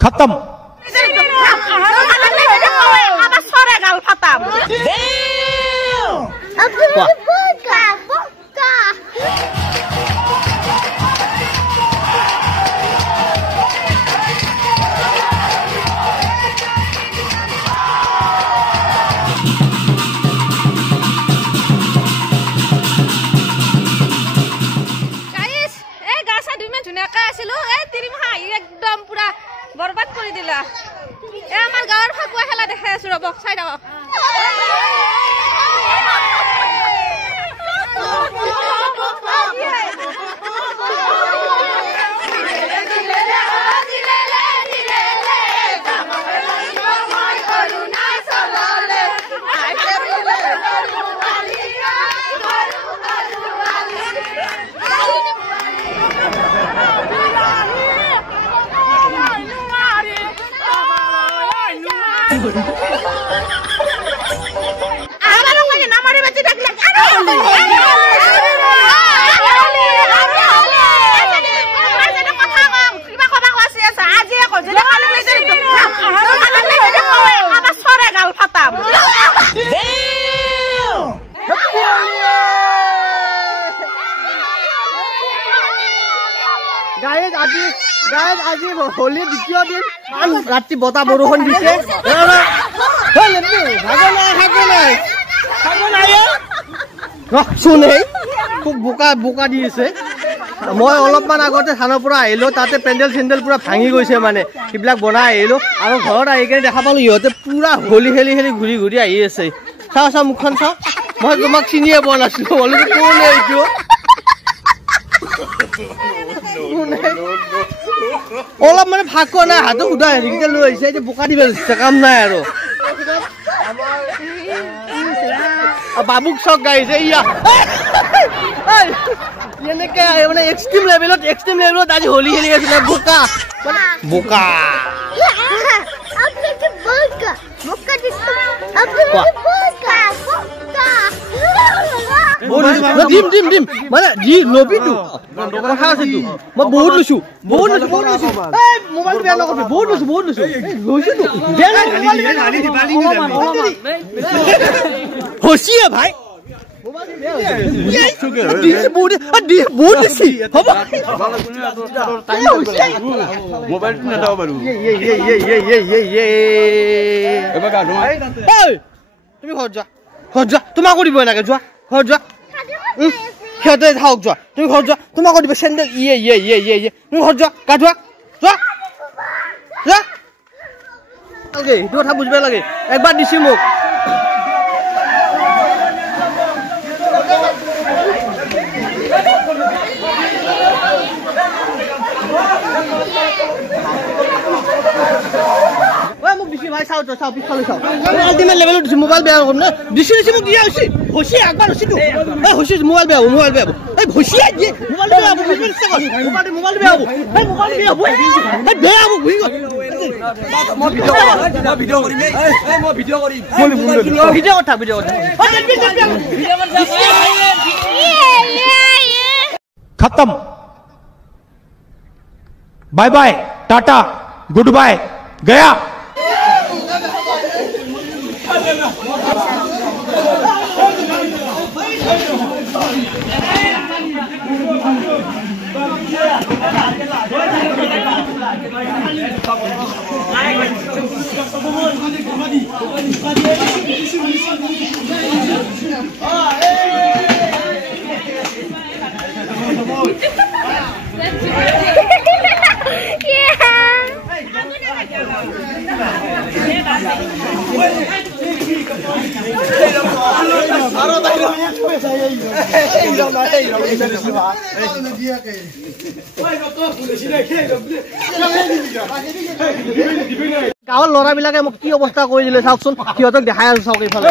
खत्म बर्बाद कर दिला आमार गाँवर फाकुआ खेला देखा रबक चाई आज होली द्वितीय दिन राति बता बरषुण दिसे खूब बोका बोका दी আছে মই অলপমান আগতে থানৰ পৰা আহিলো তাতে পেন্ডেল চেন্ডেল পুৰা ভাঙি গৈছে মানে কিবিলাক বনাই আহিলো আৰু ঘৰত আহি কেনে দেখা পালো ইহঁতে পুৰা হোলি খেলি খেলি ঘূৰি ঘূৰি আহি আছে চাও চাও মুখখন চাও মই তোমাক চিনিয়ে পোৱা নাছিলো বলো কোন এইটো অলপ মানে ভাগ কৰা নাই হাতত উদা হেৰিকে লৈ আহিছে যে বোকা দিব কাম নাই আৰু বাবুক চক গাইছে ইয়া এনেকে মানে এক্সট্ৰিম লেভেলত আজি হোলি খেলি আছিলে বোকা বোকা ডিম ডিম ডিম মানে জি লবিটো কথা আছে তো মই বহুত লৈছো এই মোবাইল বেয়া নকবি বহুত লৈছো লৈছো তো বেয়া ঢালি দিবালি হসিয়ে ভাই তুমি ঘৰত যোৱা তোমাকো দিব এনেকে যোৱা ঘৰত যোৱা সিহঁতে থাকক যোৱা তুমি ঘৰত যোৱা তোমাকো দিব চেণ্ডেল তুমি ঘৰত যোৱা গা ধোৱা যোৱা যোৱা এইটো কথা বুজিব লাগে একবাৰ দিছি মোক ভাই চাও তো চাও পিছলে চাও আলটিমেট লেভেলত দিছি মোবাইল বেয়া করব না দিছি মোক দিয়া হইছি হইছি একবার হইছি তো এই হইছি মোবাইল বেয়া এই হইছি যে মোবাইল বেয়া বুঝিস না মোবাইল বেয়া এই মোবাইল বেয়া এই বেয়া বুঝি গো মই ভিডিও করিম এই মই ভিডিও করিম ভিডিও কথা खत्म bye bye tata goodbye गया গাঁৱৰ ল'ৰাবিলাকে মোক কি অৱস্থা কৰি দিলে চাওকচোন সিহঁতক দেখাই আছো চাওক এইফালে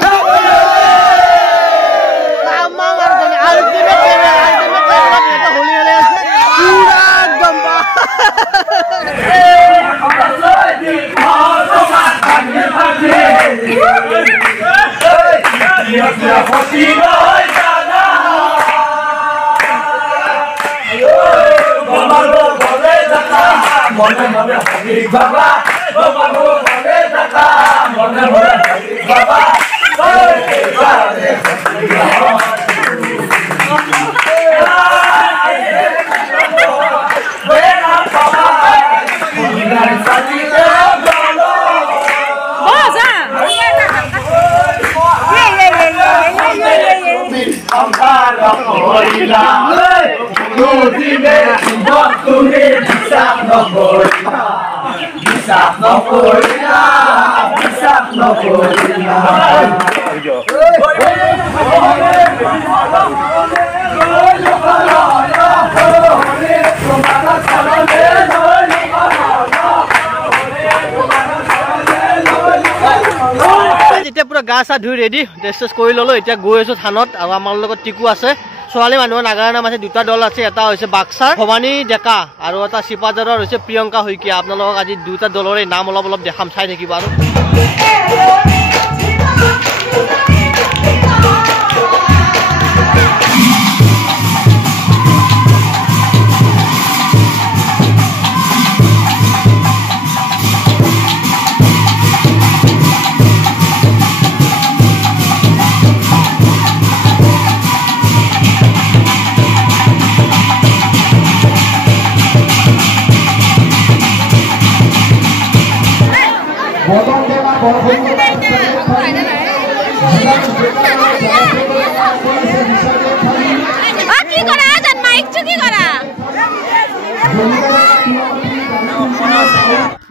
এতিয়া পুৰা গা চা ধুই ৰেডি টেষ্ট কৰি ললো এতিয়া গৈ আছো থানত আৰু আমাৰ লগত টিকু আছে ছোৱালী মানুহৰ নাগাৰা নাম আছে দুটা দল আছে এটা হৈছে বাক্সাৰ ভৱানী ডেকা আৰু এটা চিপাজাৰৰ হৈছে প্ৰিয়ংকা শইকীয়া আপোনালোকক আজি দুটা দলৰে নাম অলপ দেখাম চাই থাকিব আৰু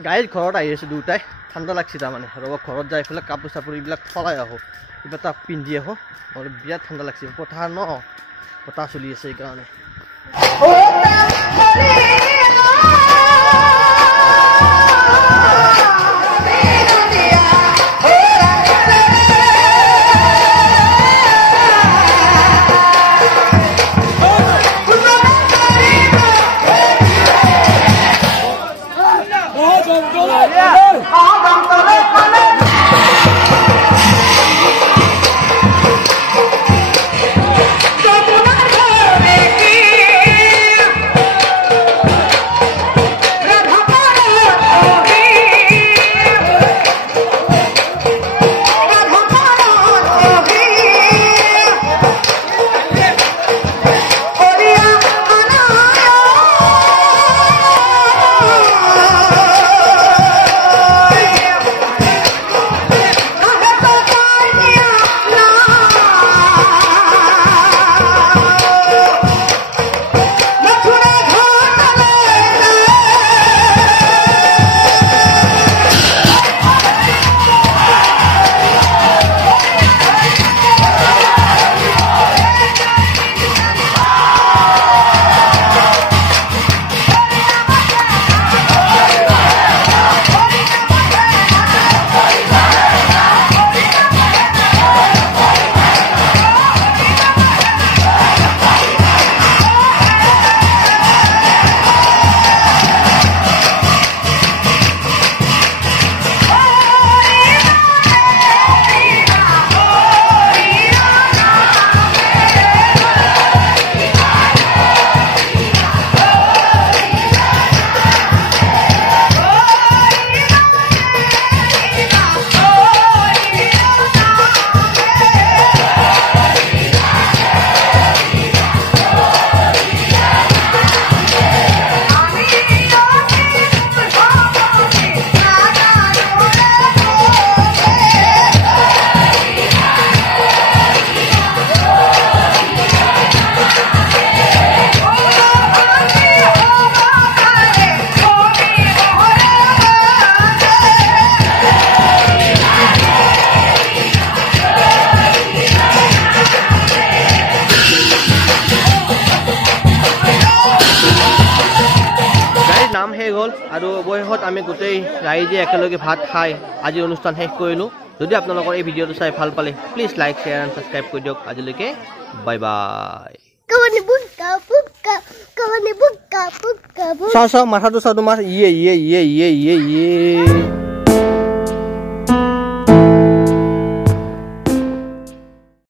গাড়ীত ঘৰত আহি আছো দুটাই ঠাণ্ডা লাগছে তাৰমানে ৰ'ব ঘৰত যাই পেলাই কাপোৰ চাপোৰ এইবিলাক সলাই আহো কিবা এটা পিন্ধি আহো আৰু বিৰাট ঠাণ্ডা লাগছে পথাৰ ন বতাহ চলি আছে সেইকাৰণে আৰু বয়সত আমি গোটেই ৰাইজে একেলগে ভাত খাই আজি অনুষ্ঠান শেষ কৰিলোঁ যদি আপোনালোকৰ এই ভিডিঅ'টো চাই ভাল পালে please like share and subscribe কৰি দিয়ক আজিলৈকে বাই বাই চাওঁ মাথাটো চাওঁ তোমাৰ ইয়ে